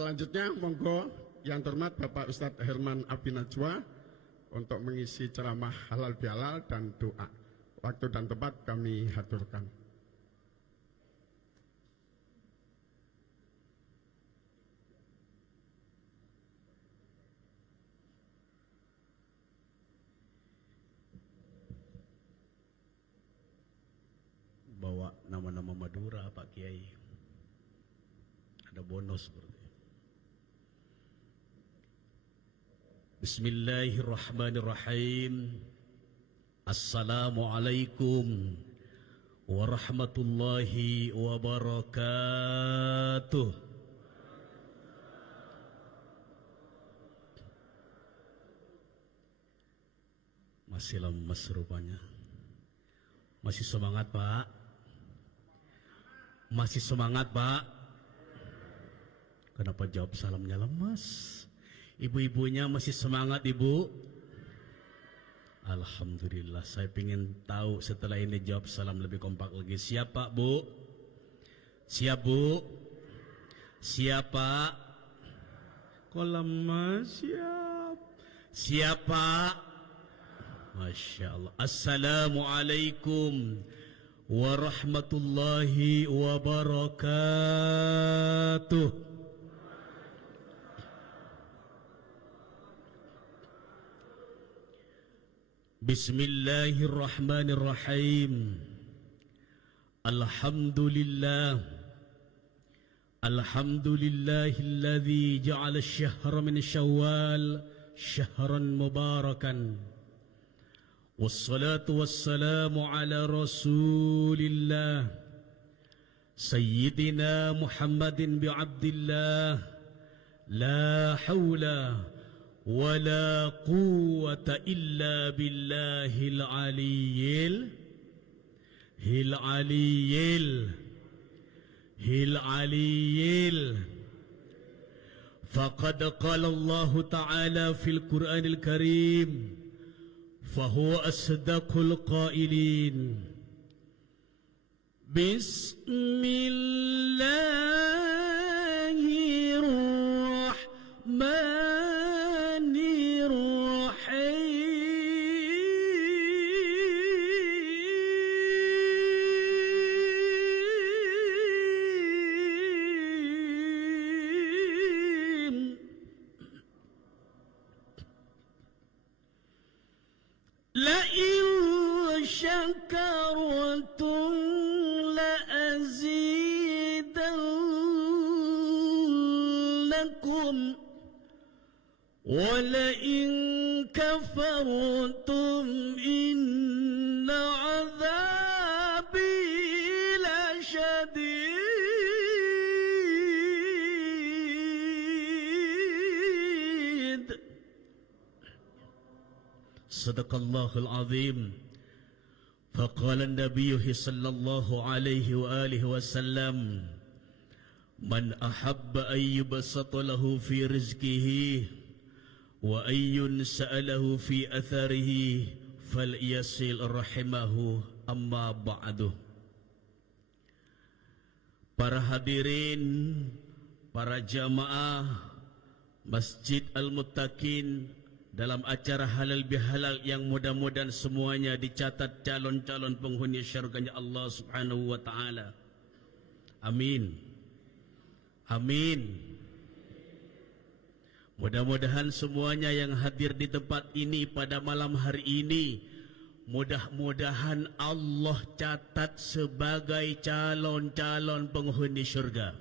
Selanjutnya monggo yang terhormat Bapak Ustadz Herman Abi Najwa untuk mengisi ceramah halal bihalal dan doa. Waktu dan tempat kami haturkan. Bawa nama-nama Madura Pak Kiai, ada bonus seperti. Bismillahirrahmanirrahim. Assalamualaikum warahmatullahi wabarakatuh. Masih lemes rupanya. Masih semangat Pak? Masih semangat Pak? Kenapa jawab salamnya lemas? Ibu-ibunya masih semangat Ibu? Alhamdulillah. Saya ingin tahu setelah ini jawab salam lebih kompak lagi. Siap Pak Bu? Siap Bu? Siap Pak? Kok lemas? Siap. Siap Pak? Masya Allah. Assalamualaikum warahmatullahi wabarakatuh. Bismillahirrahmanirrahim. Alhamdulillah. Alhamdulillahilladzi ja'ala asy-syahra min Syawal syahran mubarakan. Wassalatu wassalamu ala Rasulillah Sayyidina Muhammadin bi Abdillah. La haula ولا قوة إلا بالله العلي فقد قال الله تعالى في القرآن الكريم فهو أصدق القائلين بسم الله الرحمن لئن شكرتم لأزيدنكم ولئن كفرتم إن عذابي لشديد. صدق الله العظيم. فقال النبي صلى الله عليه وآله وسلم من أحب أن يبسط له في رزقه وأن ينسأ له في أثره فليصل رحمه أما بعد. Para hadirin, para jamaah Masjid Al-Muttaqin dalam acara halal bihalal yang mudah-mudahan semuanya dicatat calon-calon penghuni syurganya Allah Subhanahu wa taala. Amin. Amin. Mudah-mudahan semuanya yang hadir di tempat ini pada malam hari ini, mudah-mudahan Allah catat sebagai calon-calon penghuni syurga.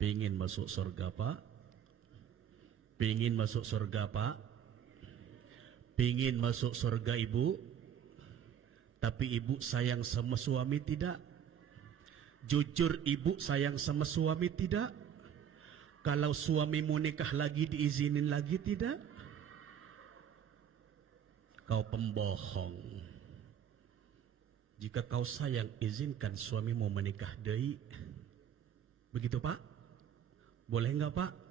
Pengin masuk surga Pak? Pengin masuk surga Pak? Pengin masuk surga Ibu? Tapi Ibu sayang sama suami tidak? Jujur Ibu sayang sama suami tidak? Kalau suami mau nikah lagi diizinin lagi tidak? Kau pembohong. Jika kau sayang, izinkan suami mau menikah deui. Begitu Pak? Boleh enggak Pak?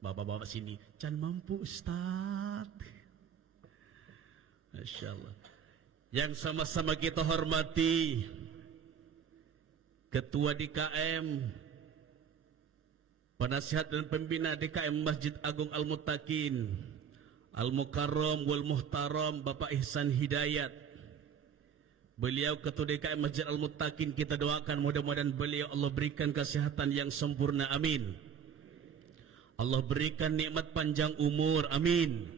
Bapak-bapak sini, can mampu Ustaz. Masya Allah. Yang sama-sama kita hormati Ketua DKM penasihat dan pembina DKM Masjid Agung Al-Muttaqin, Al-Mukarram wal Muhtaram Bapak Ihsan Hidayat. Beliau Ketua DKM Masjid Al-Muttaqin, kita doakan mudah-mudahan beliau Allah berikan kesehatan yang sempurna, amin. Allah berikan nikmat panjang umur, amin.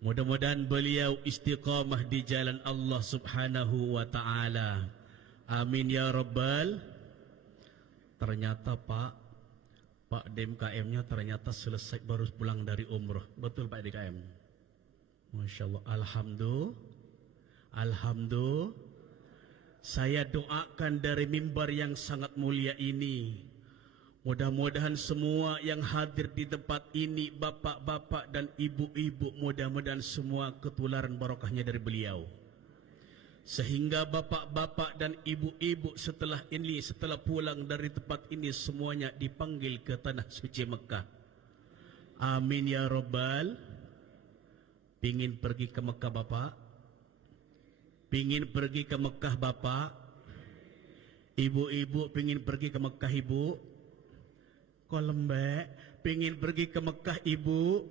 Mudah-mudahan beliau istiqamah di jalan Allah Subhanahu wa ta'ala, amin ya Rabbal. Ternyata Pak DMKM-nya ternyata selesai baru pulang dari umrah. Betul Pak DKM? Masya Allah, Alhamdulillah. Saya doakan dari mimbar yang sangat mulia ini, mudah-mudahan semua yang hadir di tempat ini, bapak-bapak dan ibu-ibu, mudah-mudahan semua ketularan barokahnya dari beliau, sehingga bapak-bapak dan ibu-ibu setelah pulang dari tempat ini semuanya dipanggil ke tanah suci Mekah, amin ya Rabbal. Pingin pergi ke Mekah Bapak? Pingin pergi ke Mekah Bapak? Ibu-ibu pingin pergi ke Mekah Ibu? Kolembek, pingin pergi ke Mekah Ibu?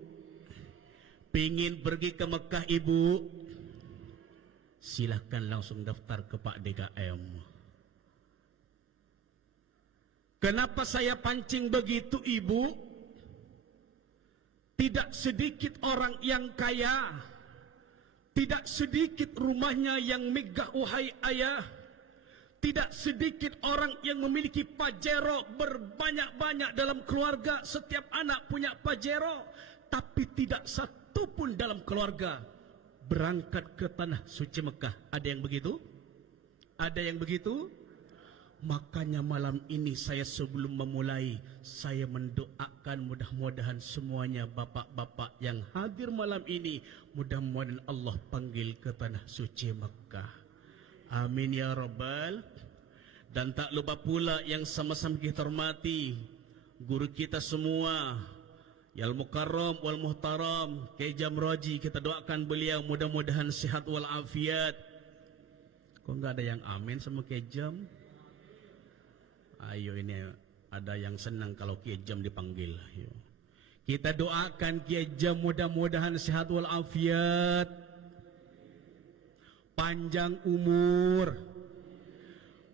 Pingin pergi ke Mekah Ibu? Silahkan langsung daftar ke Pak DKM. Kenapa saya pancing begitu Ibu? Tidak sedikit orang yang kaya, tidak sedikit rumahnya yang megah wahai ayah, tidak sedikit orang yang memiliki pajero berbanyak-banyak dalam keluarga, setiap anak punya pajero, tapi tidak satu pun dalam keluarga berangkat ke tanah suci Mekah. Ada yang begitu? Ada yang begitu? Makanya malam ini saya sebelum memulai, saya mendoakan mudah-mudahan semuanya bapak-bapak yang hadir malam ini, mudah-mudahan Allah panggil ke tanah suci Mekah, amin ya Rabbal. Dan tak lupa pula yang sama-sama kita hormati guru kita semua, Al Mukarram wal Muhtaram Kiai Jamroji, kita doakan beliau mudah-mudahan sehat wal afiat. Kok enggak ada yang amin sama Kiai Jam? Ayo, ini ada yang senang kalau Kiai Jam dipanggil. Ayo. Kita doakan Kiai Jam mudah-mudahan sehat wal afiat, panjang umur.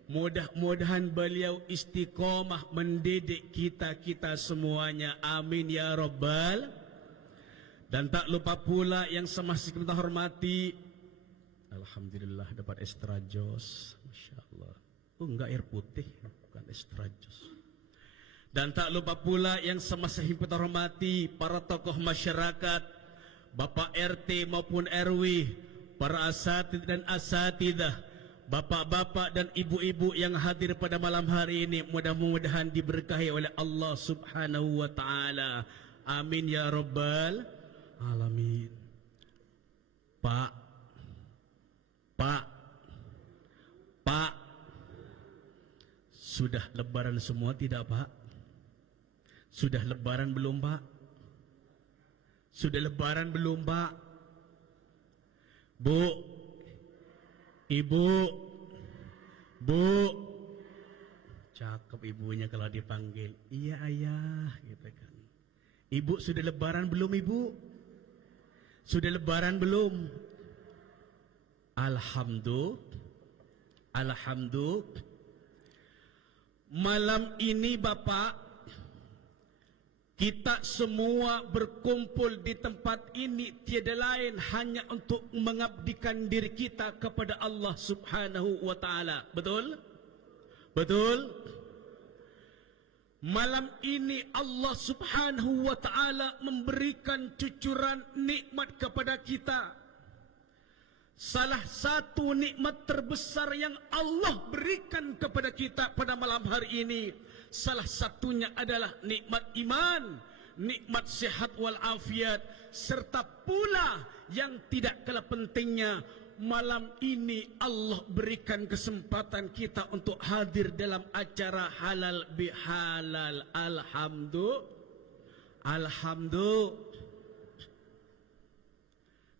Mudah-mudahan beliau istiqomah mendidik kita semuanya, amin ya Rabbal. Dan tak lupa pula yang semasa kita hormati, alhamdulillah dapat extra jos, masya Allah. Oh, enggak air putih, bukan extra jos. Dan tak lupa pula yang semasa kita hormati para tokoh masyarakat, Bapak RT maupun RW, para asatid dan asatidah, bapak-bapak dan ibu-ibu yang hadir pada malam hari ini, mudah-mudahan diberkahi oleh Allah Subhanahu wa ta'ala, amin ya Rabbal alamin. Pak, sudah lebaran semua tidak Pak? Sudah lebaran belum Pak? Sudah lebaran belum Pak? Bu, Ibu, Bu, cakep ibunya kalau dipanggil. Iya ayah, gitu kan. Ibu sudah lebaran belum Ibu? Sudah lebaran belum? Alhamdulillah. Malam ini Bapak, kita semua berkumpul di tempat ini tiada lain hanya untuk mengabdikan diri kita kepada Allah Subhanahu wa ta'ala. Betul? Betul? Malam ini Allah Subhanahu wa ta'ala memberikan cucuran nikmat kepada kita. Salah satu nikmat terbesar yang Allah berikan kepada kita pada malam hari ini, salah satunya adalah nikmat iman, nikmat sehat wal afiat, serta pula yang tidak kalah pentingnya, malam ini Allah berikan kesempatan kita untuk hadir dalam acara halal bihalal. Alhamdulillah.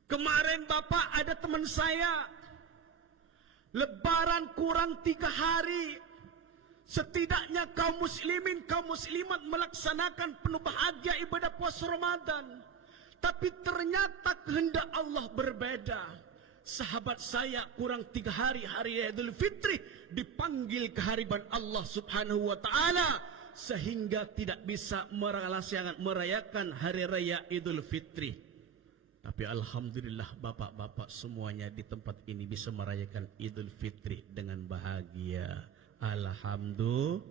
Kemarin Bapak ada teman saya, lebaran kurang 3 hari, Setidaknya kaum muslimin, kaum muslimat melaksanakan penuh bahagia ibadah puasa Ramadan. Tapi ternyata kehendak Allah berbeda. Sahabat saya kurang 3 hari, hari Idul Fitri, dipanggil kehariban Allah subhanahu wa ta'ala. Sehingga tidak bisa merayakan hari raya Idul Fitri. Tapi alhamdulillah bapak-bapak semuanya di tempat ini bisa merayakan Idul Fitri dengan bahagia. Alhamdulillah.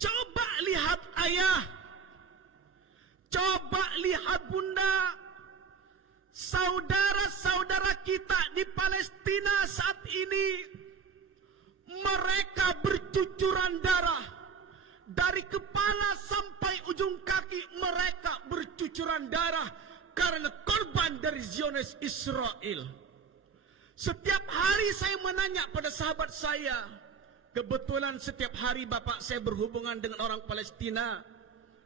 Coba lihat ayah, coba lihat bunda, saudara-saudara kita di Palestina saat ini, mereka bercucuran darah. Dari kepala sampai ujung kaki mereka bercucuran darah karena korban dari Zionis Israel. Setiap hari saya menanya pada sahabat saya, kebetulan setiap hari bapak saya berhubungan dengan orang Palestina.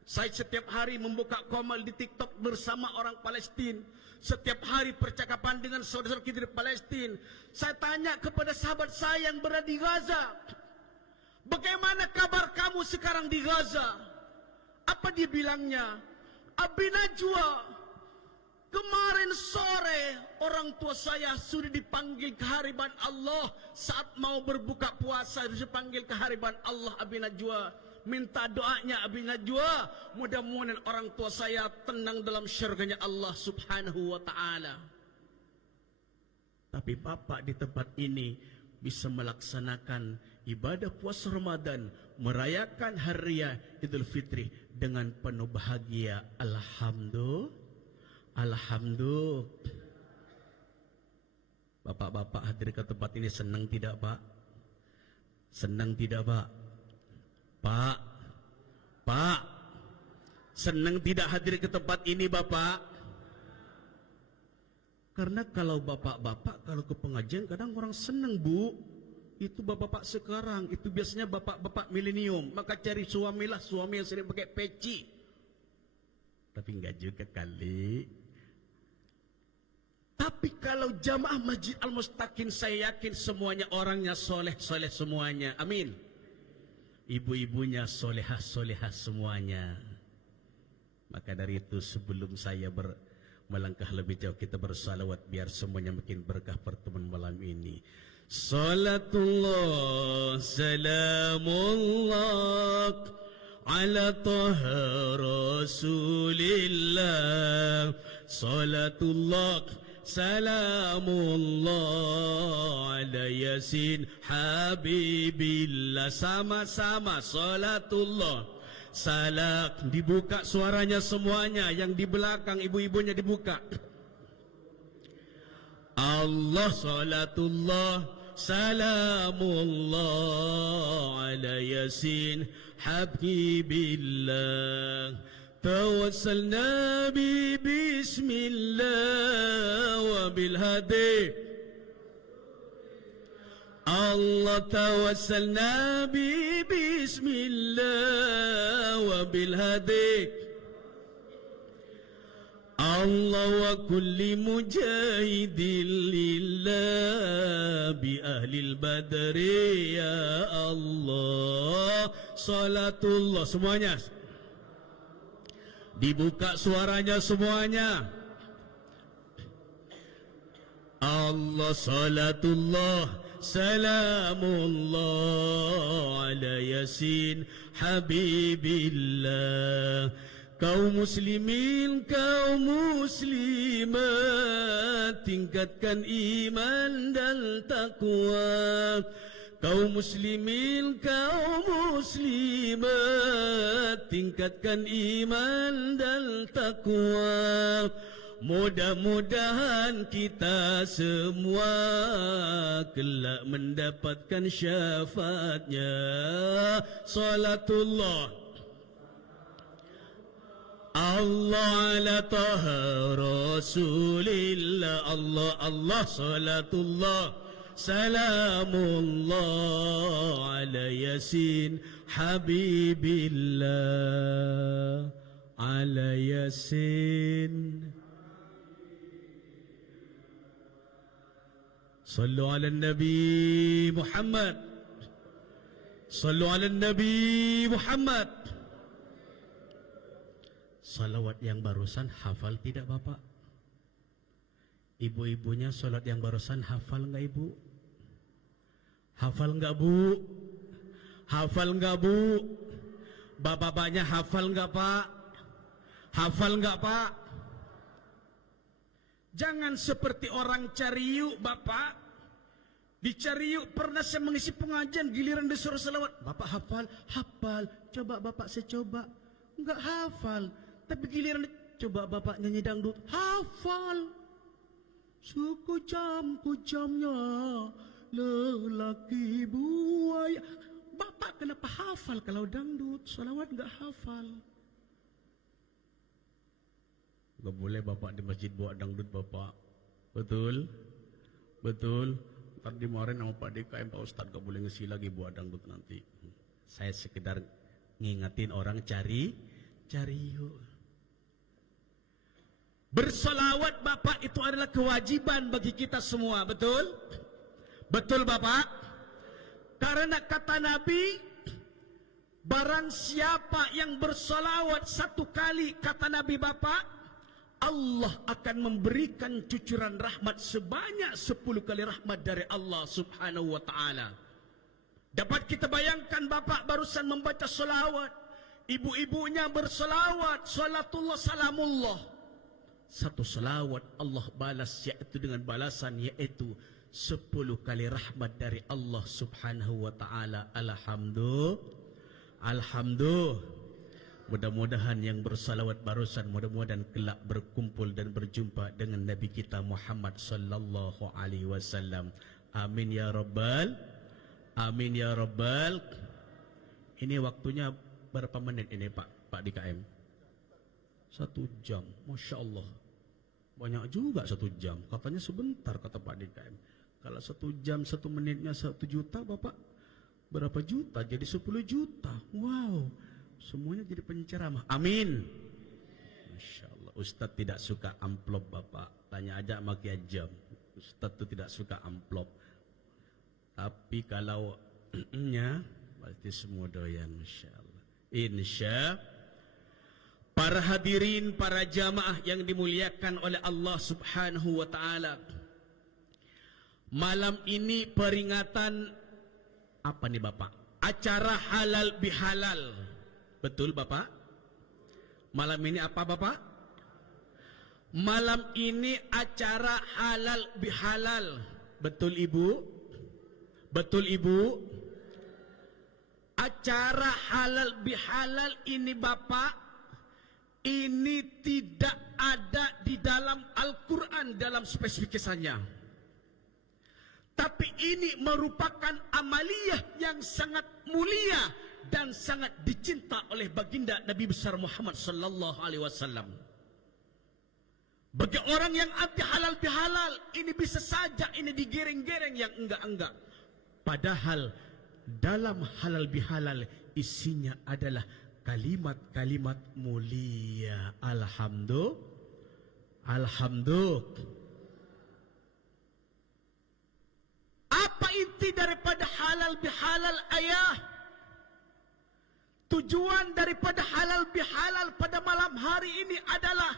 Saya setiap hari membuka komal di TikTok bersama orang Palestina. Setiap hari percakapan dengan saudara-saudara kita di Palestina. Saya tanya kepada sahabat saya yang berada di Gaza, bagaimana kabar kamu sekarang di Gaza? Apa dia bilangnya? Abi Najwa, kemarin sore orang tua saya sudah dipanggil kehariban Allah. Saat mau berbuka puasa dipanggil kehariban Allah Abi Najwa. Minta doanya Abi Najwa, mudah-mudahan orang tua saya tenang dalam syurganya Allah subhanahu wa ta'ala. Tapi bapak di tempat ini bisa melaksanakan ibadah puasa Ramadan, merayakan hari raya Idul Fitri dengan penuh bahagia. Alhamdulillah. Bapak-bapak hadir ke tempat ini senang tidak Pak? Senang tidak Pak? Pak, senang tidak hadir ke tempat ini Bapak? Karena kalau bapak-bapak kalau ke pengajian kadang orang senang Bu. Itu bapak-bapak sekarang, itu biasanya bapak-bapak milenium. Maka cari suamilah, suami yang sering pakai peci. Tapi enggak juga kali. Tapi kalau jamaah Masjid Al-Mustaqim saya yakin semuanya orangnya soleh-soleh semuanya. Amin. Ibu-ibunya solehah-solehah semuanya. Maka dari itu sebelum saya melangkah lebih jauh, kita bersalawat biar semuanya makin berkah pertemuan malam ini. Salatullah salamullah ala taha rasulillah. Salatullah salamullah ala yasin habibillah. Sama-sama salatullah salak. Dibuka suaranya semuanya. Yang di belakang ibu-ibunya dibuka. Allah salatullah salamullah ala yasin habibillah. Tawassalna bi bismillah wa bil hadi. Allah tawassalna bi bismillah wa bil hadi. Allah wa kulli mujahidin lillah bi ahlil badri ya Allah. Salatullah semuanya. Dibuka suaranya semuanya. Allah salatullah salamullah ala yasin habibillah. Kaum muslimin, kaum muslimat, tingkatkan iman dan takwa. Kaum muslimin, kaum muslimat, tingkatkan iman dan takwa. Mudah-mudahan kita semua kelak mendapatkan syafaatnya. Salatullah Allah ala taha rasulillah. Allah salatullah salamullah ala yasin habibillah. Ala yasin Sallu ala Nabi Muhammad. Sallu ala Nabi Muhammad. Salawat yang barusan hafal tidak Bapak? Ibu-ibunya salat yang barusan hafal enggak Ibu? Hafal enggak Bu? Hafal enggak Bu? Bapak-bapaknya hafal enggak Pak? Hafal enggak Pak? Jangan seperti orang Cariu Bapak. Di Cariu pernah saya mengisi pengajian, giliran disuruh salawat. Bapak hafal? Hafal. Coba Bapak saya coba. Enggak hafal. Tapi giliran coba Bapak nyanyi dangdut. Hafal. Sekejam-kejamnya lelaki buaya. Bapak kenapa hafal kalau dangdut? Salawat enggak hafal. Enggak boleh Bapak di masjid buat dangdut Bapak. Betul? Betul? Ntar dimarahin sama Pak DKM, Pak Ustadz gak boleh ngisi lagi buat dangdut nanti. Saya sekedar ngingetin orang cari yuk. Bersolawat Bapak itu adalah kewajiban bagi kita semua, betul? Betul Bapak? Karena kata Nabi, barang siapa yang bersolawat satu kali, kata Nabi Bapak, Allah akan memberikan cucuran rahmat sebanyak 10 kali rahmat dari Allah subhanahu wa ta'ala. Dapat kita bayangkan Bapak barusan membaca solawat. Ibu-ibunya bersolawat. Salatullah salamullah. Satu solawat Allah balas yaitu dengan balasan yaitu 10 kali rahmat dari Allah subhanahu wa ta'ala. Alhamdulillah. Alhamdulillah. Mudah-mudahan yang bersalawat barusan mudah-mudahan kelak berkumpul dan berjumpa dengan Nabi kita Muhammad sallallahu alaihi wasallam. Amin ya rabbal. Amin ya rabbal. Ini waktunya berapa menit ini Pak DKM? 1 jam. Masya Allah. Banyak juga 1 jam. Katanya sebentar kata Pak DKM. Kalau 1 jam 1 menitnya 1 juta Bapak. Berapa juta? Jadi 10 juta. Wow. Semuanya jadi penceramah. Amin. Masya Allah. Ustadz tidak suka amplop Bapak. Tanya aja sama Kiai Jam. Ustadz itu tidak suka amplop. Tapi kalau nya pasti semua doyan. Masya Allah. Insya. Para hadirin, para jamaah yang dimuliakan oleh Allah subhanahu wa ta'ala. Malam ini peringatan apa nih Bapak? Acara halal bihalal. Betul Bapak? Malam ini apa Bapak? Malam ini acara halal bihalal. Betul Ibu? Betul Ibu? Acara halal bihalal ini Bapak, ini tidak ada di dalam Al-Quran dalam spesifikasinya. Tapi ini merupakan amaliyah yang sangat mulia dan sangat dicinta oleh baginda Nabi besar Muhammad sallallahu alaihi wasallam. Bagi orang yang anti halal bihalal, ini bisa saja ini digereng-gereng yang enggak-enggak. Padahal dalam halal bihalal isinya adalah kalimat-kalimat mulia. Alhamdulillah. Alhamdulillah. Apa inti daripada halal bihalal ayah? Tujuan daripada halal bihalal pada malam hari ini adalah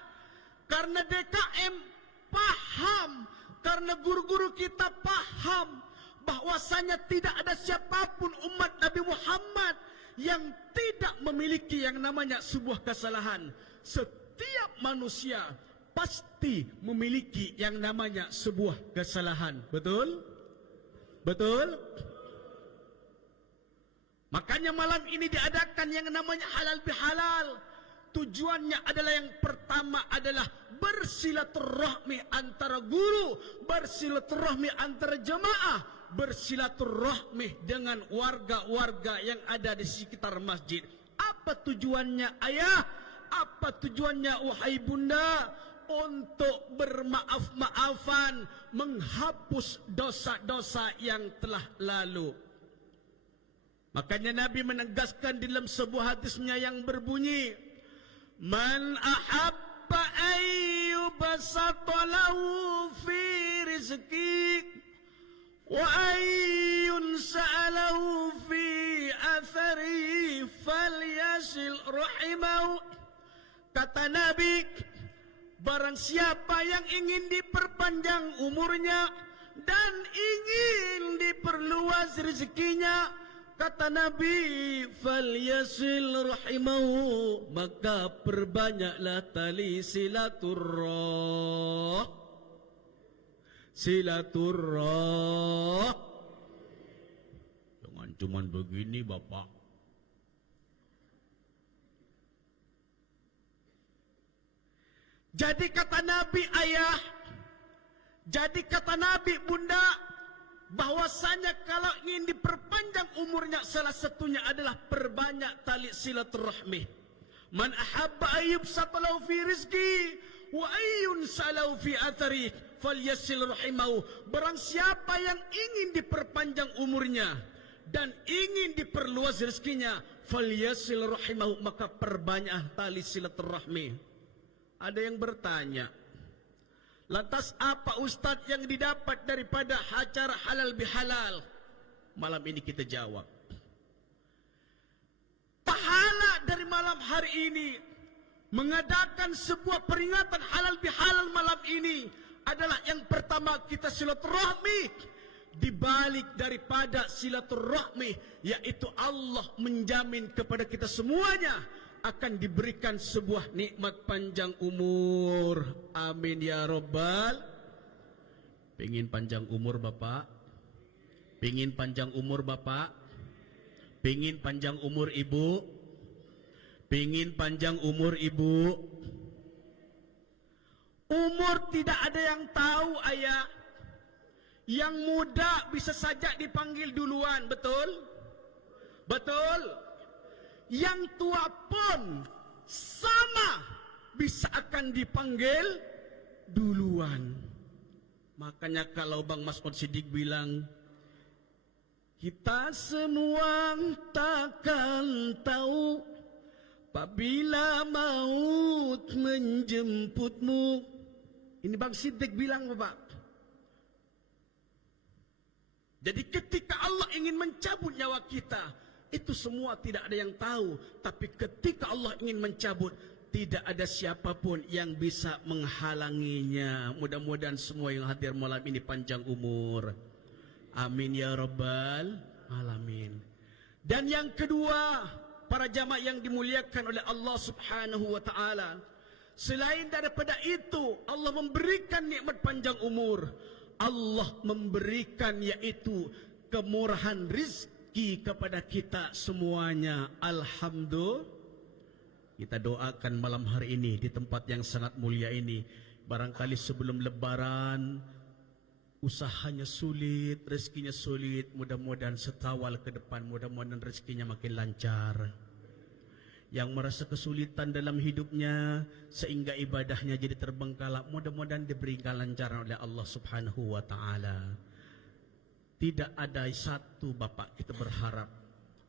karena DKM paham, karena guru-guru kita paham bahwasanya tidak ada siapapun umat Nabi Muhammad yang tidak memiliki yang namanya sebuah kesalahan. Setiap manusia pasti memiliki yang namanya sebuah kesalahan. Betul? Betul? Makanya malam ini diadakan yang namanya halal bihalal. Tujuannya adalah yang pertama adalah bersilaturahmi antara guru, bersilaturahmi antara jemaah, bersilaturahmi dengan warga-warga yang ada di sekitar masjid. Apa tujuannya ayah? Apa tujuannya wahai bunda? Untuk bermaaf-maafan, menghapus dosa-dosa yang telah lalu. Makanya Nabi menegaskan dalam sebuah hadisnya yang berbunyi, Man ahabba ayyubasata lahu fi rizqi Wa ayyun sa'alahu fi athari falyasil rahimahu. Kata Nabi, barang siapa yang ingin diperpanjang umurnya dan ingin diperluas rezekinya, kata Nabi, falyasil rahimahu, maka perbanyaklah tali silaturrah. Silaturrah. Jangan cuman begini, Bapak. Jadi kata Nabi ayah, jadi kata Nabi bunda, bahwasanya kalau ingin diperpanjang umurnya salah satunya adalah perbanyak tali silaturahmi. Man ahabba ayyub satalau fi rizki wa ayyun salau fi athari falyasil rahimahu. Barang siapa yang ingin diperpanjang umurnya dan ingin diperluas rezekinya, falyasil rahimahu, maka perbanyak tali silaturahmi. Ada yang bertanya, lantas apa Ustadz yang didapat daripada acara halal bihalal? Malam ini kita jawab. Pahala dari malam hari ini mengadakan sebuah peringatan halal bihalal malam ini adalah yang pertama, kita silaturahmi. Di balik daripada silaturahmi, yaitu Allah menjamin kepada kita semuanya akan diberikan sebuah nikmat panjang umur. Amin ya Rabbal. Pengin panjang umur Bapak? Pengin panjang umur Bapak? Pengin panjang umur Ibu? Pengin panjang umur Ibu? Umur tidak ada yang tahu ayah. Yang muda bisa saja dipanggil duluan, betul? Betul? Yang tua pun sama bisa akan dipanggil duluan. Makanya kalau Bang Mas'ud Siddiq bilang, kita semua takkan tahu apabila maut menjemputmu. Ini Bang Siddiq bilang, Bapak. Jadi ketika Allah ingin mencabut nyawa kita, itu semua tidak ada yang tahu. Tapi ketika Allah ingin mencabut, tidak ada siapapun yang bisa menghalanginya. Mudah-mudahan semua yang hadir malam ini panjang umur. Amin ya Rabbal Alamin. Dan yang kedua, para jamaah yang dimuliakan oleh Allah Subhanahu wa ta'ala, selain daripada itu, Allah memberikan nikmat panjang umur. Allah memberikan yaitu kemurahan rizki kepada kita semuanya. Alhamdulillah. Kita doakan malam hari ini di tempat yang sangat mulia ini. Barangkali sebelum lebaran usahanya sulit, rezekinya sulit. Mudah-mudahan setawal ke depan, mudah-mudahan rezekinya makin lancar. Yang merasa kesulitan dalam hidupnya sehingga ibadahnya jadi terbengkalai, mudah-mudahan diberikan kelancaran oleh Allah Subhanahu wa ta'ala. Tidak ada satu Bapak kita berharap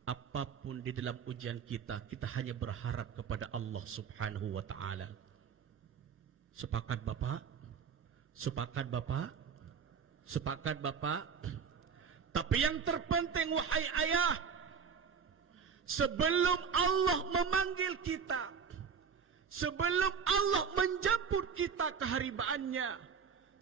apapun di dalam ujian kita, kita hanya berharap kepada Allah Subhanahu wa ta'ala. Sepakat Bapak? Sepakat Bapak? Sepakat Bapak? Tapi yang terpenting wahai ayah, sebelum Allah memanggil kita, sebelum Allah menjemput kita ke haribaannya,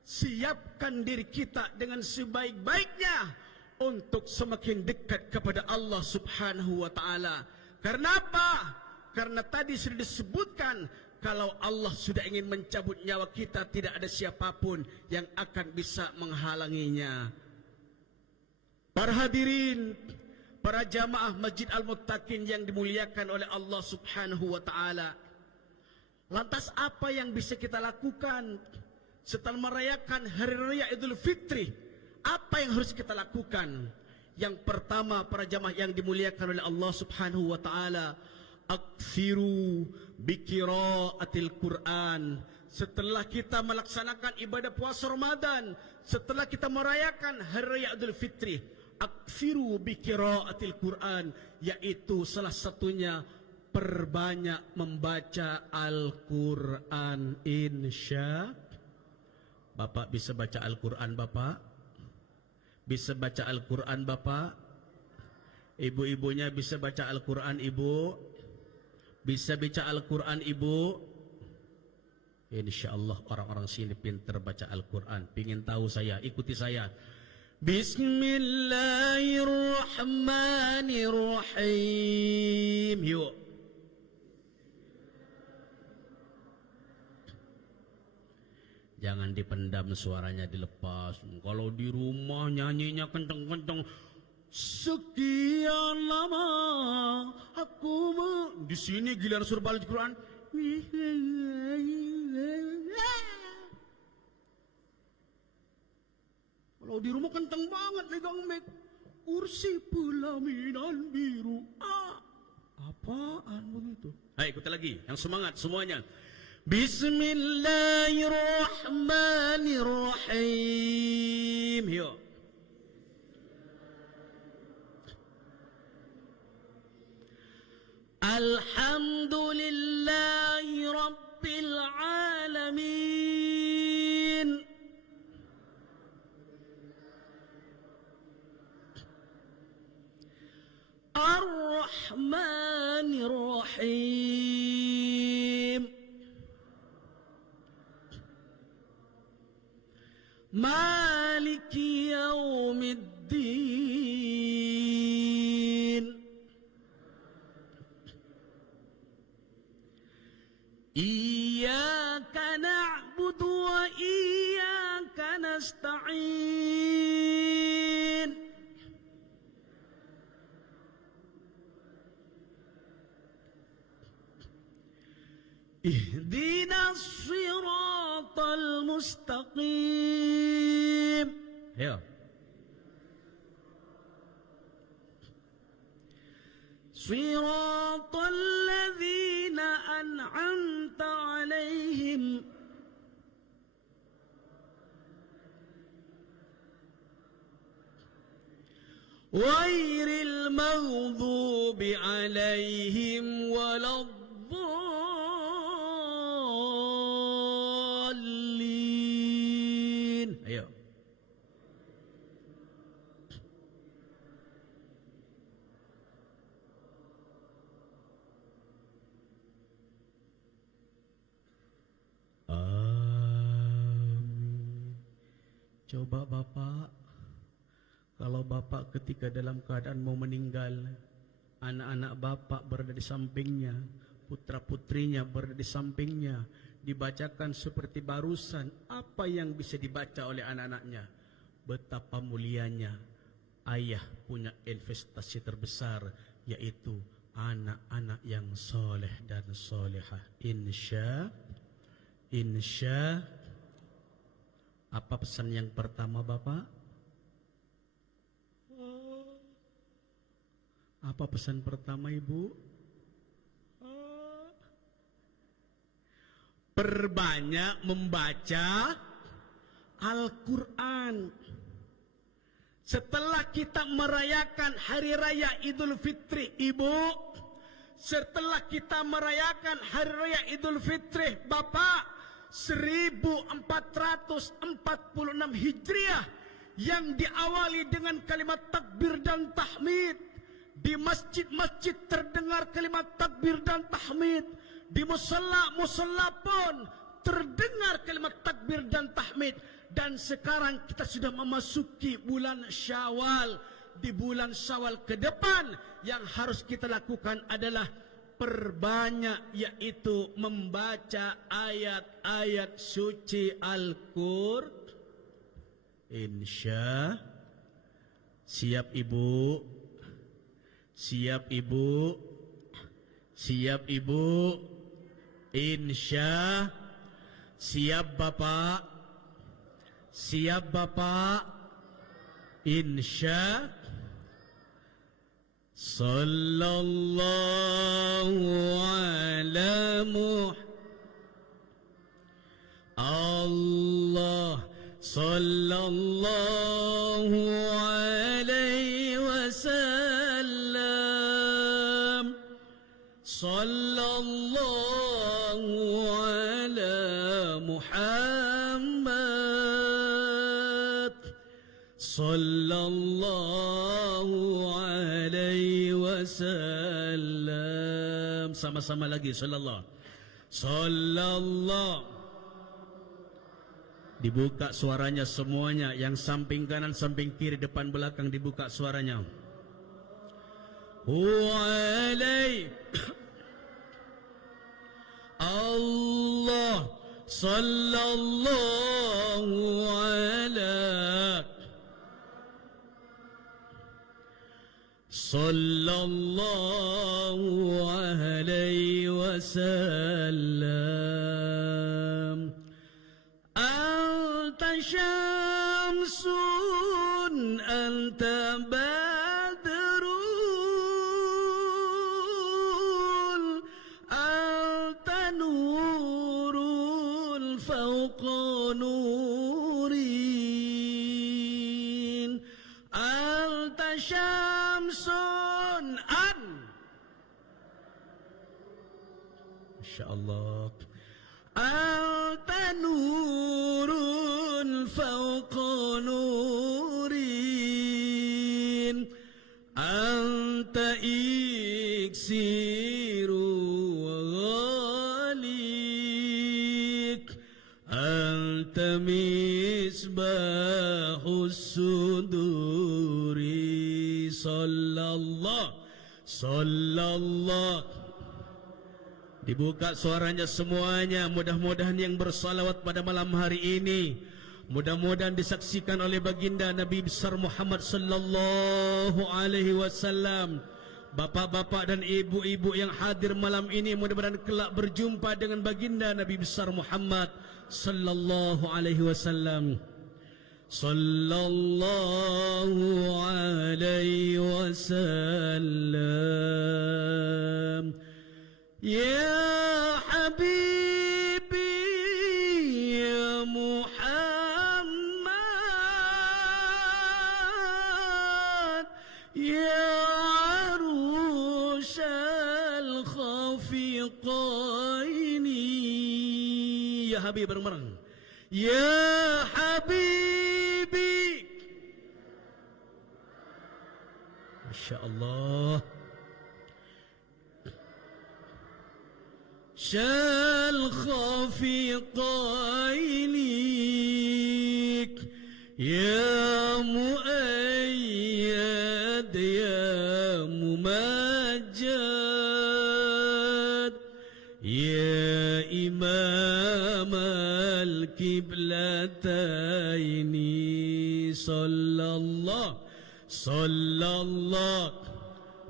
siapkan diri kita dengan sebaik-baiknya untuk semakin dekat kepada Allah Subhanahu wa ta'ala. Karena apa? Karena tadi sudah disebutkan, kalau Allah sudah ingin mencabut nyawa kita, tidak ada siapapun yang akan bisa menghalanginya. Para hadirin, para jamaah Masjid Al-Muttaqin yang dimuliakan oleh Allah Subhanahu wa ta'ala, lantas apa yang bisa kita lakukan setelah merayakan Hari Raya Idul Fitri? Apa yang harus kita lakukan? Yang pertama, para jamaah yang dimuliakan oleh Allah Subhanahu wa ta'ala, aktsiru biqiraatil Quran. Setelah kita melaksanakan ibadah puasa Ramadan, setelah kita merayakan Hari Raya Idul Fitri, aktsiru biqiraatil Quran, yaitu salah satunya perbanyak membaca Al-Quran. Insya Bapak bisa baca Al-Quran Bapak? Bisa baca Al-Quran Bapak? Ibu-ibunya bisa baca Al-Quran Ibu? Bisa baca Al-Quran Ibu? InsyaAllah orang-orang sini pintar baca Al-Quran. Pingin tahu saya, ikuti saya. Bismillahirrahmanirrahim. Yuk. Jangan dipendam suaranya, dilepas. Kalau di rumah nyanyinya kenceng-kenceng. Sekian lama aku di sini giliran suruh baca Quran. Kalau di rumah kenceng banget megang mic. Kursi pelaminan biru. Apaan begitu? Ayo ikuti lagi, yang semangat semuanya. Bismillahirrahmanirrahim. Yuk. Alhamdulillahi Rabbil Alamin. Ar-Rahmanir-Rahim. Maliki Yaumiddin. Iyyaka na'budu wa iyyaka nasta'in. Ihdinas siratal mustaqim. Ayo. Siratal ladzina an'amta 'alaihim ghairil maghdubi 'alaihim waladdallin. Ayo. Coba Bapak, kalau Bapak ketika dalam keadaan mau meninggal, anak-anak Bapak berada di sampingnya, putra-putrinya berada di sampingnya, dibacakan seperti barusan, apa yang bisa dibaca oleh anak-anaknya? Betapa mulianya ayah punya investasi terbesar, yaitu anak-anak yang soleh dan solehah. Insya. Apa pesan yang pertama Bapak? Apa pesan pertama Ibu? Perbanyak membaca Al-Quran. Setelah kita merayakan Hari Raya Idul Fitri Ibu, setelah kita merayakan Hari Raya Idul Fitri Bapak, 1446 Hijriah yang diawali dengan kalimat takbir dan tahmid. Di masjid-masjid terdengar kalimat takbir dan tahmid. Di musalla pun terdengar kalimat takbir dan tahmid. Dan sekarang kita sudah memasuki bulan Syawal. Di bulan Syawal ke depan yang harus kita lakukan adalah perbanyak, yaitu membaca ayat-ayat suci Al-Qur'an. Insya. Siap Ibu? Siap Ibu? Siap Ibu? Insya. Siap Bapak? Siap Bapak? Insya. Sallallahu ala Allah sallallahu alaihi wasallam. Sallallahu ala Muhammad sallallahu bersama-sama lagi. Sallallahu. Sallallahu. Dibuka suaranya semuanya. Yang samping kanan, samping kiri, depan, belakang dibuka suaranya. Wa'alaih. Allah sallallahu ala sallallahu alaihi wasallam. Anta syamsun anta badrun anta nurun fawqa nurin anta syamsun Masya-Allah. Anta nurun fawqa nurin anta iksiru ghalik anta misbahus suduri sallallahu. Dibuka suaranya semuanya. Mudah-mudahan yang bersalawat pada malam hari ini, mudah-mudahan disaksikan oleh baginda Nabi besar Muhammad sallallahu alaihi wasallam. Bapak-bapak dan ibu-ibu yang hadir malam ini, mudah-mudahan kelak berjumpa dengan baginda Nabi besar Muhammad sallallahu alaihi wasallam. Sallallahu alaihi wasallam. Ya Habibi ya Muhammad ya arushal khafiqaini. Ya Habib bareng-bareng. Ya Habibi. Masya Allah. Shal khafiqainik ya muayyad ya mumajjad ya imam al-kiblataini sallallahu.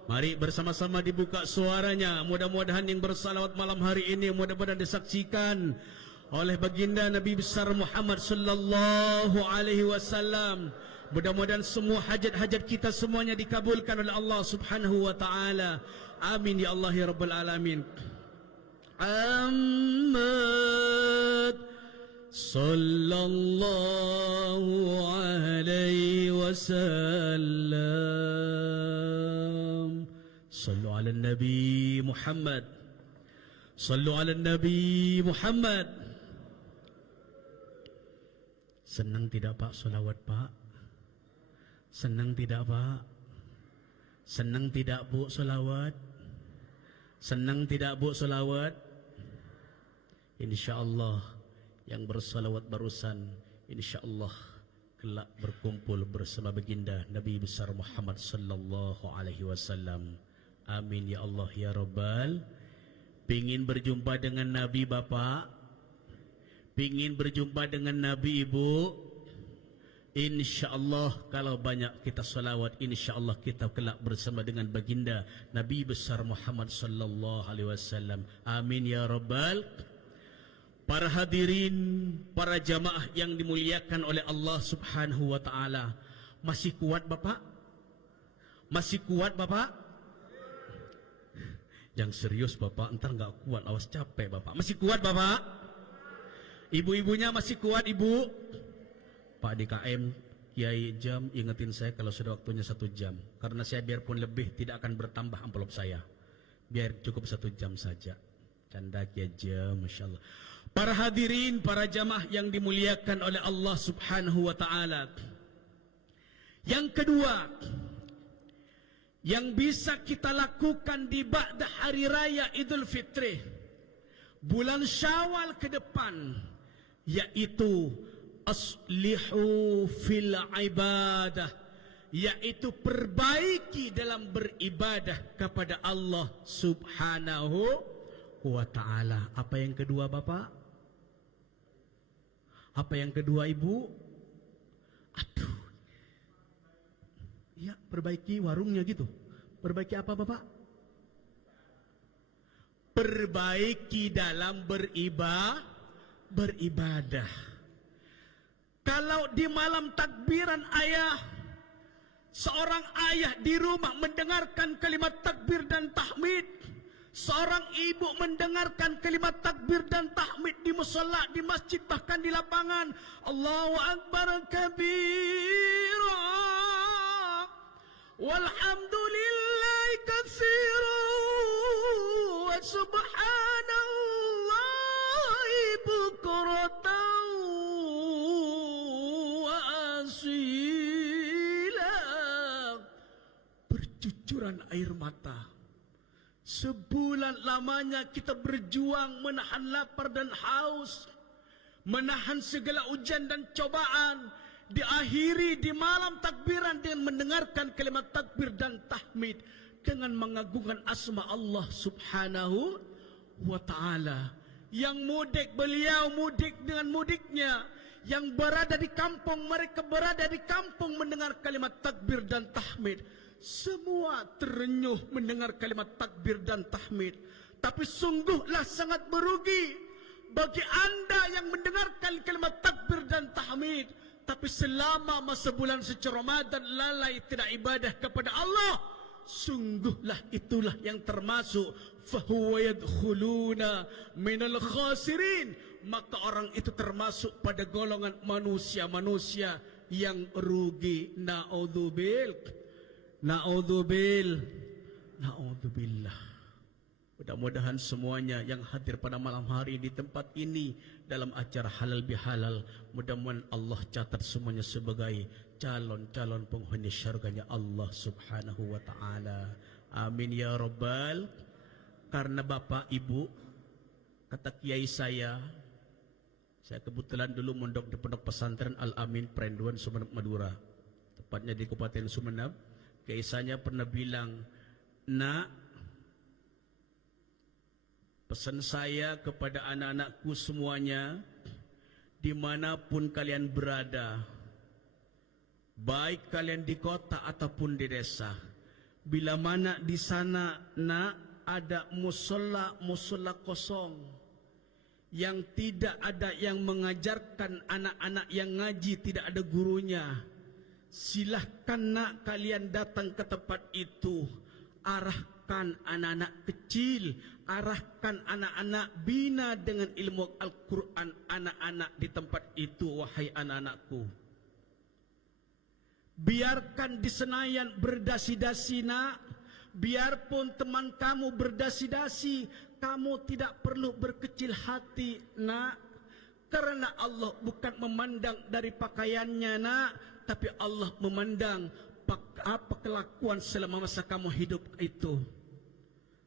Mari bersama-sama dibuka suaranya. Mudah-mudahan yang bersalawat malam hari ini mudah-mudahan disaksikan oleh baginda Nabi besar Muhammad sallallahu alaihi wasallam. Mudah-mudahan semua hajat-hajat kita semuanya dikabulkan oleh Allah Subhanahu wa taala. Amin ya Allah ya rabbal alamin. Ahmad sallallahu alaihi wasallam. Sallu ala Nabi Muhammad. Sallu ala Nabi Muhammad. Senang tidak Pak solawat Pak? Senang tidak Pak? Senang tidak Bu solawat? Senang tidak Bu solawat? InsyaAllah yang bersalawat barusan InsyaAllah kelak berkumpul bersama baginda Nabi besar Muhammad sallallahu alaihi wasallam. Amin ya Allah ya Rabbal. Pingin berjumpa dengan Nabi Bapak, pingin berjumpa dengan Nabi Ibu, InsyaAllah kalau banyak kita salawat, InsyaAllah kita kelak bersama dengan baginda Nabi besar Muhammad sallallahu alaihi wasallam. Amin ya Rabbal. Para hadirin, para jamaah yang dimuliakan oleh Allah Subhanahu wa taala, masih kuat Bapak? Masih kuat Bapak? Yang serius Bapak, entar enggak kuat, awas capek Bapak. Masih kuat Bapak? Ibu-ibunya masih kuat Ibu? Pak DKM, Kiai Jam, ingetin saya kalau sudah waktunya 1 jam. Karena saya biarpun lebih tidak akan bertambah amplop saya. Biar cukup 1 jam saja. Canda Kiai Jam, Masya Allah. Para hadirin, para jamaah yang dimuliakan oleh Allah Subhanahu wa ta'ala. Yang kedua, yang bisa kita lakukan di ba'da hari raya Idul Fitri, bulan Syawal ke depan, yaitu aslihu fil ibadah, yaitu perbaiki dalam beribadah kepada Allah Subhanahu wa ta'ala. Apa yang kedua Bapak? Apa yang kedua Ibu? Aduh, ya, perbaiki warungnya gitu. Perbaiki apa Bapak? Perbaiki dalam beribadah. Kalau di malam takbiran ayah, seorang ayah di rumah mendengarkan kalimat takbir dan tahmid, seorang ibu mendengarkan kalimat takbir dan tahmid di musalla, di masjid, bahkan di lapangan, Allahu Akbar kabira walhamdulillahi katsira wa subhanallahi bukratan wa asila. Bercucuran air mata. Sebulan lamanya kita berjuang menahan lapar dan haus, menahan segala ujian dan cobaan, diakhiri di malam takbiran dengan mendengarkan kalimat takbir dan tahmid, dengan mengagungkan asma Allah Subhanahu wa ta'ala. Yang mudik, beliau mudik dengan mudiknya. Yang berada di kampung, mereka berada di kampung mendengar kalimat takbir dan tahmid. Semua terenyuh mendengar kalimat takbir dan tahmid. Tapi sungguhlah sangat merugi bagi anda yang mendengarkan kalimat takbir dan tahmid, tapi selama masa bulan suci Ramadan lalai tidak ibadah kepada Allah. Sungguhlah itulah yang termasuk fahuwa yadkhuluna minal khasirin. Maka orang itu termasuk pada golongan manusia-manusia yang rugi. Na'udzubillah. Mudah-mudahan semuanya yang hadir pada malam hari di tempat ini dalam acara halal bihalal, mudah-mudahan Allah catat semuanya sebagai calon-calon penghuni syurganya Allah Subhanahu wa ta'ala. Amin ya rabbal. Karena Bapak Ibu, kata kiai saya kebetulan dulu mondok di pondok pesantren Al-Amin Perenduan Sumeneb Madura, tepatnya di Kabupaten Sumeneb. Kiai saya pernah bilang, nak, pesan saya kepada anak-anakku semuanya, dimanapun kalian berada, baik kalian di kota ataupun di desa, bila mana di sana nak ada musola kosong, yang tidak ada yang mengajarkan anak-anak yang ngaji, tidak ada gurunya, silahkan nak kalian datang ke tempat itu. Arahkan anak-anak kecil, arahkan anak-anak, bina dengan ilmu Al-Quran anak-anak di tempat itu. Wahai anak-anakku, biarkan di Senayan berdasi-dasi nak. Biarpun teman kamu berdasi-dasi, kamu tidak perlu berkecil hati nak. Karena Allah bukan memandang dari pakaiannya nak, tapi Allah memandang apa kelakuan selama masa kamu hidup itu.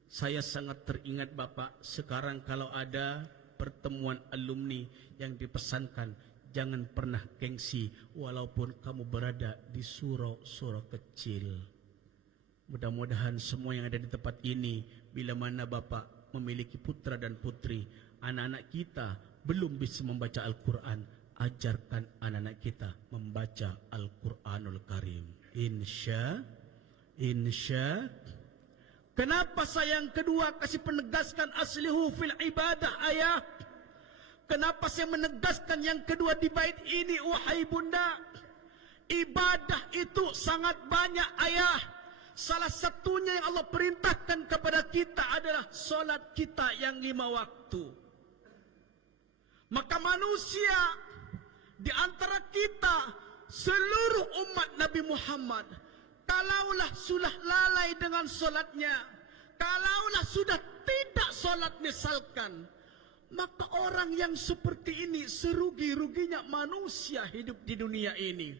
Saya sangat teringat Bapak, sekarang kalau ada pertemuan alumni yang dipesankan, jangan pernah gengsi walaupun kamu berada di surau-surau kecil. Mudah-mudahan semua yang ada di tempat ini, bila mana Bapak memiliki putra dan putri, anak-anak kita belum bisa membaca Al-Quran, ajarkan anak-anak kita membaca Al-Quranul Karim. Insya. Kenapa saya yang kedua kasih penegaskan aslihu fil ibadah ayah? Kenapa saya menegaskan yang kedua di bait ini wahai bunda? Ibadah itu sangat banyak ayah. Salah satunya yang Allah perintahkan kepada kita adalah solat kita yang 5 waktu. Maka manusia di antara kita, seluruh umat Nabi Muhammad, kalaulah sudah lalai dengan solatnya, kalaulah sudah tidak solat misalkan, maka orang yang seperti ini serugi-ruginya manusia hidup di dunia ini.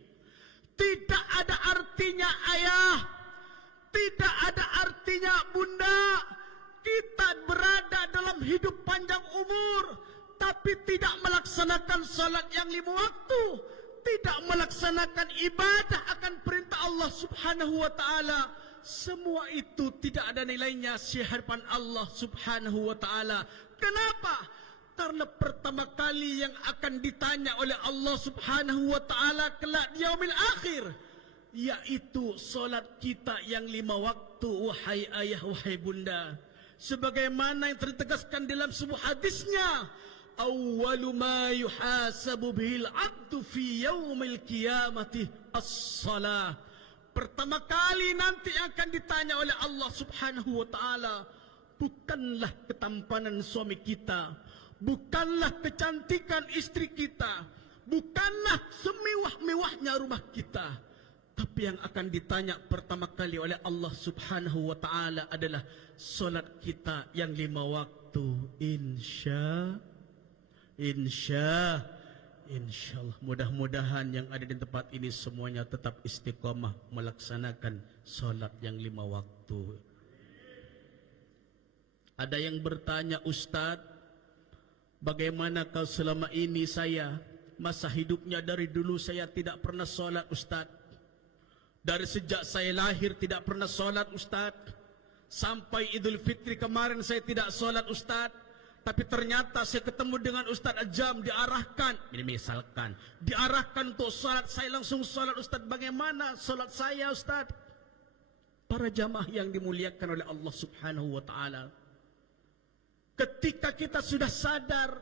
Tidak ada artinya ayah, tidak melaksanakan salat yang 5 waktu, tidak melaksanakan ibadah akan perintah Allah Subhanahu wa taala, semua itu tidak ada nilainya di hadapan Allah Subhanahu wa taala. Kenapa? Karena pertama kali yang akan ditanya oleh Allah Subhanahu wa taala kelak di yaumil akhir, yaitu salat kita yang 5 waktu, wahai ayah, wahai bunda. Sebagaimana yang tertegaskan dalam sebuah hadisnya, awwalu ma yuhasabu bihil abdu fi yaumil qiyamati as-salah. Pertama kali nanti akan ditanya oleh Allah Subhanahu wa taala bukanlah ketampanan suami kita, bukanlah kecantikan istri kita, bukanlah semewah-mewahnya rumah kita, tapi yang akan ditanya pertama kali oleh Allah Subhanahu wa taala adalah salat kita yang 5 waktu. Insyaallah, mudah-mudahan yang ada di tempat ini semuanya tetap istiqamah melaksanakan salat yang 5 waktu. Ada yang bertanya, Ustaz, bagaimana kalau selama ini saya, masa hidupnya dari dulu saya tidak pernah salat, Ustaz. Dari sejak saya lahir tidak pernah salat, Ustaz. Sampai Idul Fitri kemarin saya tidak salat, Ustaz. Tapi ternyata saya ketemu dengan Ustaz Ajam, diarahkan, ini misalkan, diarahkan untuk salat, saya langsung salat, Ustaz. Bagaimana salat saya, Ustaz? Para jamaah yang dimuliakan oleh Allah Subhanahu wa taala, ketika kita sudah sadar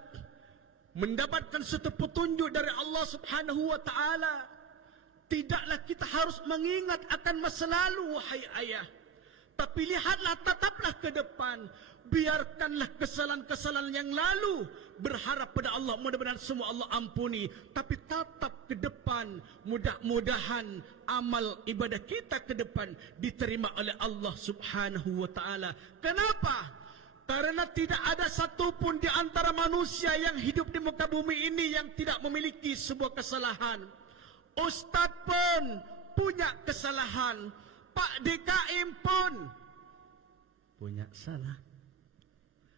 mendapatkan satu petunjuk dari Allah Subhanahu wa taala, tidaklah kita harus mengingat akan masa lalu, wahai ayah. Tapi lihatlah, tataplah ke depan. Biarkanlah kesalahan-kesalahan yang lalu. Berharap pada Allah, mudah-mudahan semua Allah ampuni. Tapi tatap ke depan. Mudah-mudahan amal ibadah kita ke depan diterima oleh Allah Subhanahu wa ta'ala. Kenapa? Karena tidak ada satupun di antara manusia yang hidup di muka bumi ini yang tidak memiliki sebuah kesalahan. Ustaz pun punya kesalahan. Pak DKM pun punya salah.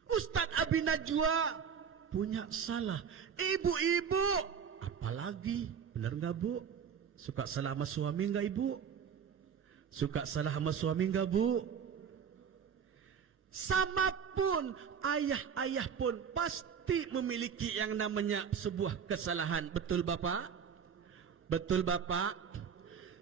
Ustaz Abi Najwa punya salah. Ibu-ibu apalagi, benar nggak Bu? Suka salah sama suami nggak Ibu? Suka salah sama suami nggak Bu? Sama pun ayah-ayah pun pasti memiliki yang namanya sebuah kesalahan. Betul Bapak? Betul Bapak?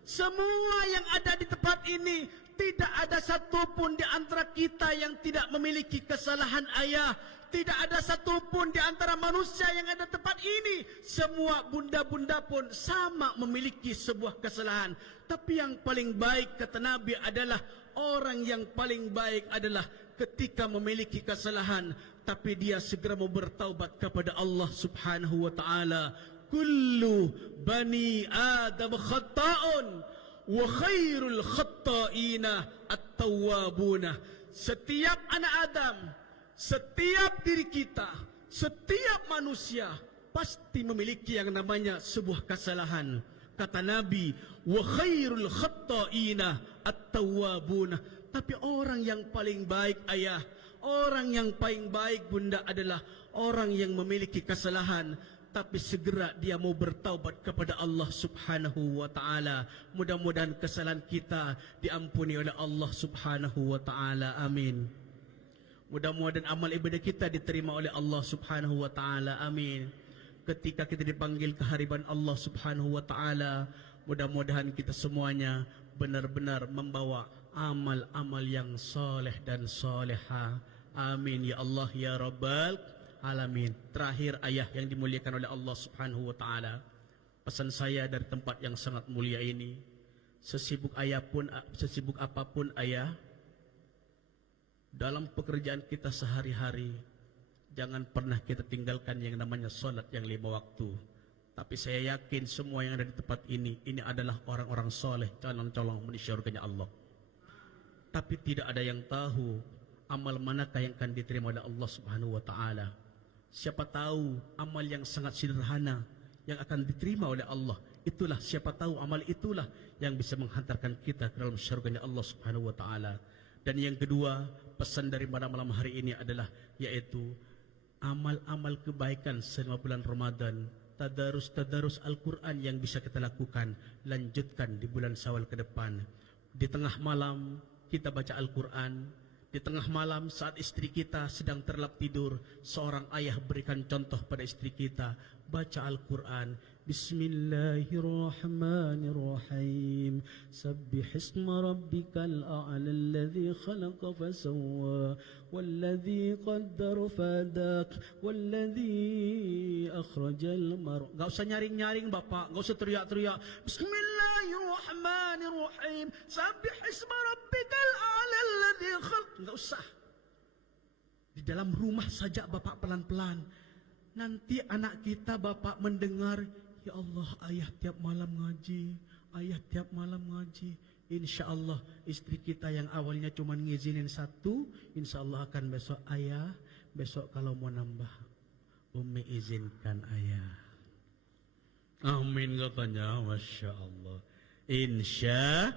Semua yang ada di tempat ini, tidak ada satupun di antara kita yang tidak memiliki kesalahan ayah. Tidak ada satupun di antara manusia yang ada di tempat ini. Semua bunda-bunda pun sama memiliki sebuah kesalahan. Tapi yang paling baik kata Nabi adalah, orang yang paling baik adalah ketika memiliki kesalahan, tapi dia segera mau bertaubat kepada Allah Subhanahu wa ta'ala. Kullu bani Adam khata'un wa khairul khata'ina at-tawwabuna. Setiap anak Adam, setiap diri kita, setiap manusia pasti memiliki yang namanya sebuah kesalahan. Kata Nabi, wa khairul khata'ina at-tawwabuna. Tapi orang yang paling baik ayah, orang yang paling baik bunda adalah orang yang memiliki kesalahan, tapi segera dia mau bertaubat kepada Allah Subhanahu wa ta'ala. Mudah-mudahan kesalahan kita diampuni oleh Allah Subhanahu wa ta'ala. Amin. Mudah-mudahan amal ibadah kita diterima oleh Allah Subhanahu wa ta'ala. Amin. Ketika kita dipanggil ke hadapan Allah Subhanahu wa ta'ala, mudah-mudahan kita semuanya benar-benar membawa amal-amal yang soleh dan soleha. Amin ya Allah ya Rabbal Alamin. Terakhir ayah yang dimuliakan oleh Allah Subhanahu wa ta'ala, pesan saya dari tempat yang sangat mulia ini, sesibuk apapun ayah, dalam pekerjaan kita sehari-hari, jangan pernah kita tinggalkan yang namanya salat yang 5 waktu. Tapi saya yakin semua yang ada di tempat ini adalah orang-orang soleh, calon-calon menuju surganya Allah. Tapi tidak ada yang tahu amal manakah yang akan diterima oleh Allah Subhanahu wa ta'ala. Siapa tahu amal yang sangat sederhana yang akan diterima oleh Allah, itulah, siapa tahu amal itulah yang bisa menghantarkan kita ke dalam surganya Allah Subhanahu wa ta'ala. Dan yang kedua, pesan dari malam hari ini adalah, yaitu amal-amal kebaikan selama bulan Ramadan, tadarus Al-Quran yang bisa kita lakukan, lanjutkan di bulan Syawal ke depan. Di tengah malam kita baca Al-Quran. Di tengah malam saat istri kita sedang terlelap tidur, seorang ayah berikan contoh pada istri kita, baca Al-Quran. Bismillahirrahmanirrahim. Sabbihisma rabbikal a'la alladhi khalaqa fasawwa walladhi qaddara fadak walladhi akhrajal mar. Gak usah nyaring-nyaring Bapak, gak usah teriak-teriak. Bismillahirrahmanirrahim. Sabbihisma rabbikal a'la alladhi khalaqa. Gak usah. Di dalam rumah saja Bapak pelan-pelan. Nanti anak kita Bapak mendengar, ya Allah, ayah tiap malam ngaji, ayah tiap malam ngaji. Insya Allah istri kita yang awalnya cuma ngizinin satu, insya Allah akan besok ayah, besok kalau mau nambah, Umi izinkan ayah. Amin katanya, Masya Allah. Insya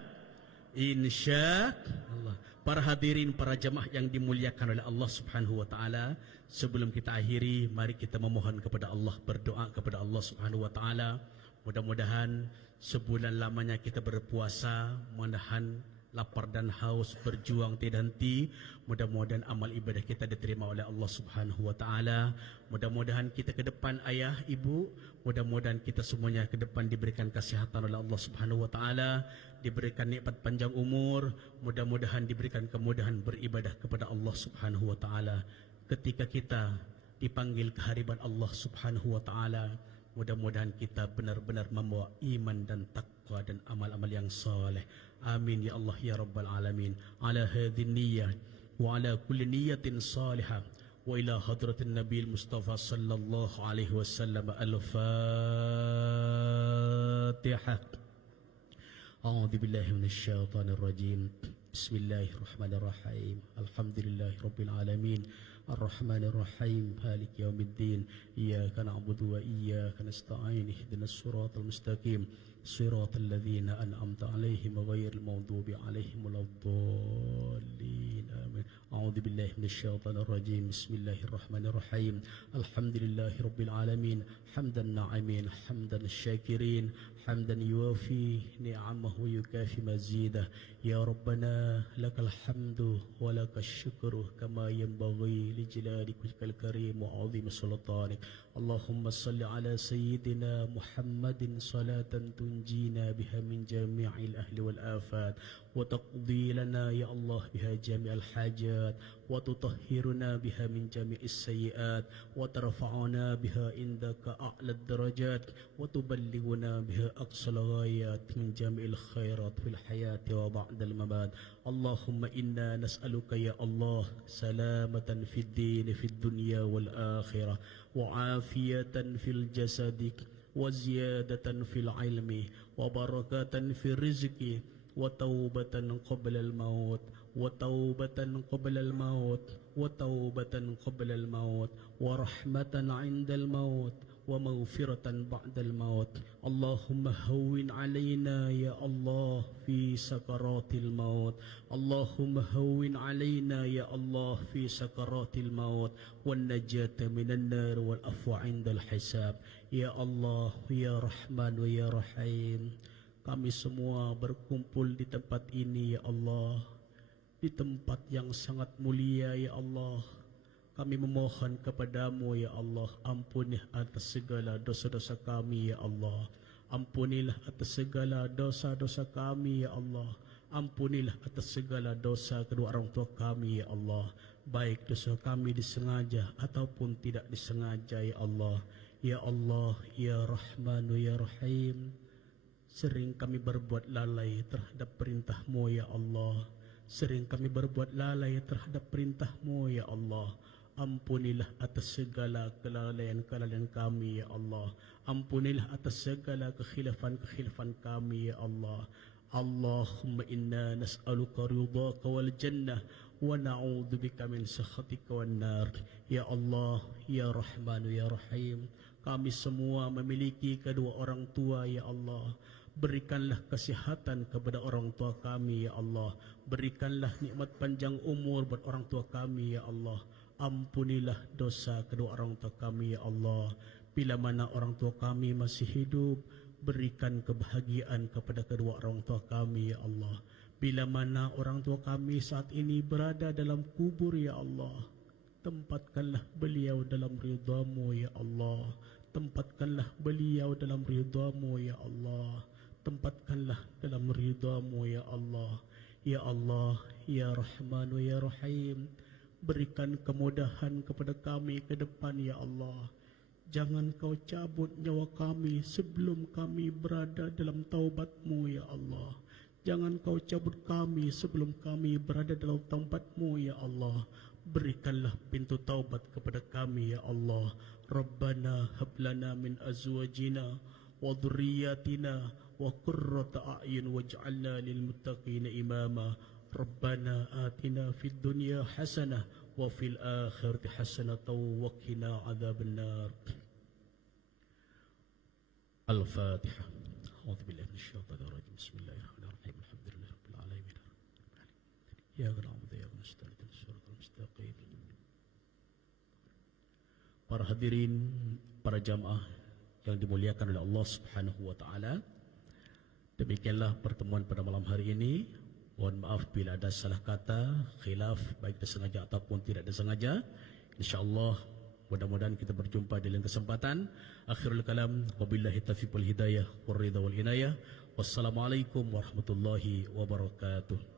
Allah. Para hadirin, para jemaah yang dimuliakan oleh Allah Subhanahu wa taala, sebelum kita akhiri, mari kita memohon kepada Allah, berdoa kepada Allah Subhanahu wa taala. Mudah-mudahan sebulan lamanya kita berpuasa, menahan lapar dan haus, berjuang tidak henti. Mudah-mudahan amal ibadah kita diterima oleh Allah Subhanahu wa taala. Mudah-mudahan kita ke depan ayah, ibu, mudah-mudahan kita semuanya ke depan diberikan kesehatan oleh Allah Subhanahu wa taala, diberikan nikmat panjang umur, mudah-mudahan diberikan kemudahan beribadah kepada Allah Subhanahu wa taala. Ketika kita dipanggil kehadiran Allah Subhanahu wa taala, mudah-mudahan kita benar-benar membawa iman dan takwa dan amal-amal yang saleh. Amin ya Allah ya rabbal alamin. Ala hadhihi niyyah wa ala kulli niyyatin salihah wa ila hadratin nabiyil mustafa sallallahu alaihi wasallam. Al-Fatihah. A'udzu billahi minasy syaithanir rajim. Bismillahirrahmanirrahim. Alhamdulillahi rabbil alamin. الرحمن الرحيم مالك يوم الدين إياك نعبد وإياك نستعين اهدنا الصراط المستقيم صراط الذين أنعمت عليهم غير المغضوب عليهم ولا الضالين آمين. أعوذ بالله من الشيطان الرجيم. بسم الله الرحمن الرحيم. الحمد لله رب العالمين حمدا الناعمين حمدا الشاكرين حمدا يوافي نعمه يكافي مزيده. يا ربنا لك الحمد ولك الشكر كما ينبغي لجلال وجهك الكريم وعظيم سلطانك. اللهم صل على سيدنا محمد صلاة تنجينا بها من جميع الأهل والآفات وتقضي لنا يا الله بها جميع الحاجات وتطهرنا بها من جميع السيئات وترفعنا بها عندك أعلى الدرجات وتبلغنا بها أقصى الغايات من جميع الخيرات في الحياة وبعد الممات. اللهم إنا نسألك يا الله سلامة في الدين في الدنيا والآخرة وعافية في الجسد وزيادة في العلم وبركة في الرزق وتوبة قبل الموت وتوبة قبل الموت وتوبة قبل الموت ورحمة عند الموت ومغفرة بعد الموت. اللهم هون علينا يا الله في سكرات الموت. اللهم هون علينا يا الله في سكرات الموت والنجاة من النار والعفو عند الحساب. Ya Allah, ya Rahman, ya Rahim. Kami semua berkumpul di tempat ini ya Allah, di tempat yang sangat mulia ya Allah. Kami memohon kepadamu ya Allah, ampunilah atas segala dosa-dosa kami ya Allah. Ampunilah atas segala dosa-dosa kami ya Allah. Ampunilah atas segala dosa kedua orang tua kami ya Allah, baik dosa kami disengaja ataupun tidak disengaja ya Allah. Ya Allah, ya Rahman, ya Rahim. Sering kami berbuat lalai terhadap perintah-Mu ya Allah. Sering kami berbuat lalai terhadap perintah-Mu ya Allah. Ampunilah atas segala kelalaian-kelalaian kami ya Allah. Ampunilah atas segala kekhilafan-kekhilafan kami ya Allah. Allahumma inna nas'aluka ridhaka wal jannah wa na'udzubika min sakhatika wan nar. Ya Allah, ya Rahman, ya Rahim. Kami semua memiliki kedua orang tua ya Allah. Berikanlah kesehatan kepada orang tua kami ya Allah. Berikanlah nikmat panjang umur buat orang tua kami ya Allah. ampunilah dosa kedua orang tua kami ya Allah. Bila mana orang tua kami masih hidup, berikan kebahagiaan kepada kedua orang tua kami ya Allah. Bila mana orang tua kami saat ini berada dalam kubur ya Allah, tempatkanlah beliau dalam ridha-Mu ya Allah. Tempatkanlah beliau dalam ridha-Mu ya Allah. Tempatkanlah dalam ridha-Mu ya Allah. Ya Allah, ya Rahman ya Rahim, berikan kemudahan kepada kami ke depan ya Allah. Jangan kau cabut nyawa kami sebelum kami berada dalam taubat-Mu ya Allah. Jangan kau cabut kami sebelum kami berada dalam taubat-Mu ya Allah. Berikanlah pintu taubat kepada kami ya Allah. Rabbana hablana min azwajina wa dhurriyyatina wa qurrata a'yun waj'alna lil muttaqina imama. Rabbana atina fid dunya hasanah wa fil akhirati hasanatan wa qina adzabannar. Al-Fatihah. A'udzu billahi minasyaitonir rajim. Bismillahirrahmanirrahim. Alhamdulillahi rabbil alamin. Ya na'budu wa nasta'in ihdinas siratal mustaqim. Para hadirin, para jamaah yang dimuliakan oleh Allah Subhanahu wa taala. Demikianlah pertemuan pada malam hari ini. Mohon maaf bila ada salah kata, khilaf baik disengaja ataupun tidak disengaja. Insyaallah mudah-mudahan kita berjumpa di lain kesempatan. Akhirul kalam, wabillahi taufiq wal hidayah, war ridha wal inayah. Wassalamualaikum warahmatullahi wabarakatuh.